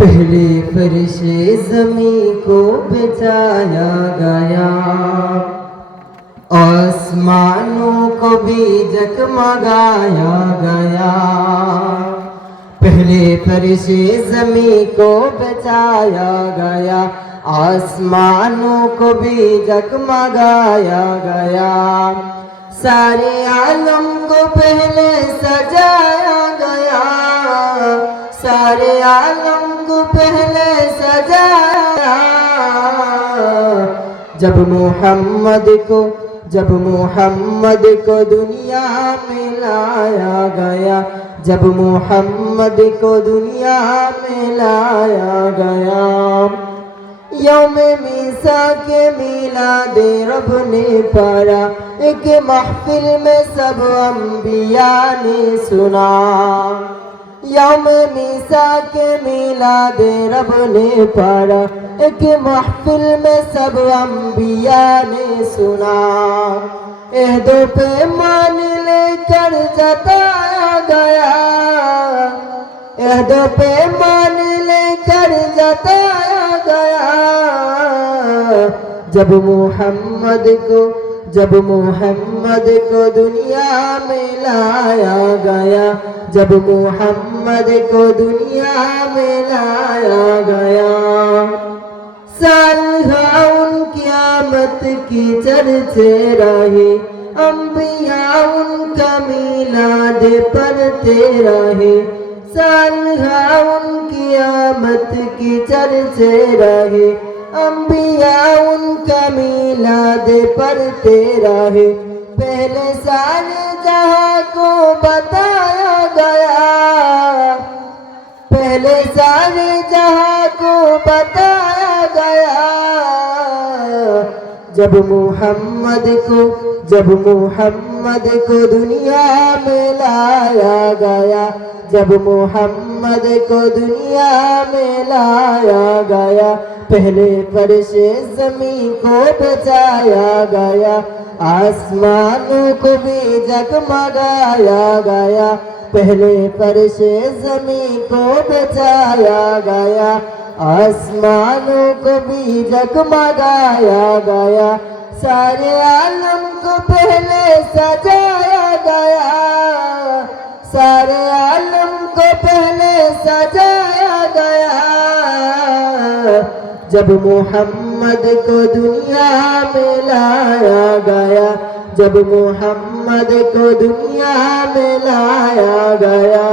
पहले फर्शे ज़मीं को बिछाया गया, आसमानों को भी जगमगाया गया। पहले फर्शे ज़मीं को बिछाया गया, आसमानों को भी जगमगाया गया। सारे आलम को पहले सजाया गया, सारे आलम को पहले सजाया। जब मोहम्मद को दुनिया में लाया गया, जब मोहम्मद को दुनिया में लाया गया। यौमे मीसा के मिलादे रब ने पढ़ा, एक महफिल में सब अंबिया ने सुना। यौमे मीसा के मिलादे रब ने पढ़ा, एक महफिल में सब अंबिया ने सुना। एहदो पे मान लेकर जताया गया, एहदो पे मान लेकर जताया गया। जब मोहम्मद को दुनिया में लाया गया, जब मोहम्मद को दुनिया में लाया गया। साल उनकी आमद की चर्चे रहे, अंबिया उनका मिलाद पढ़ते रहे। साल उनकी आमद की चर्चे रहे, अंबिया उनका मिलाद पढ़ते रहे। पहले सारे जहां को बताया गया, पहले सारे जहां को बताया गया। जब मोहम्मद को दुनिया में लाया गया, जब मोहम्मद को दुनिया में लाया गया। पहले फर्शे ज़मीं को बचाया गया, आसमानों को भी जगमगाया गया। पहले फर्शे ज़मीं को बचाया गया, आसमानों को भी जगमगाया गया। सारे आलम को पहले सजाया गया, सारे आलम को पहले सजाया गया। जब मोहम्मद को दुनिया में लाया गया, जब मोहम्मद को दुनिया में लाया गया।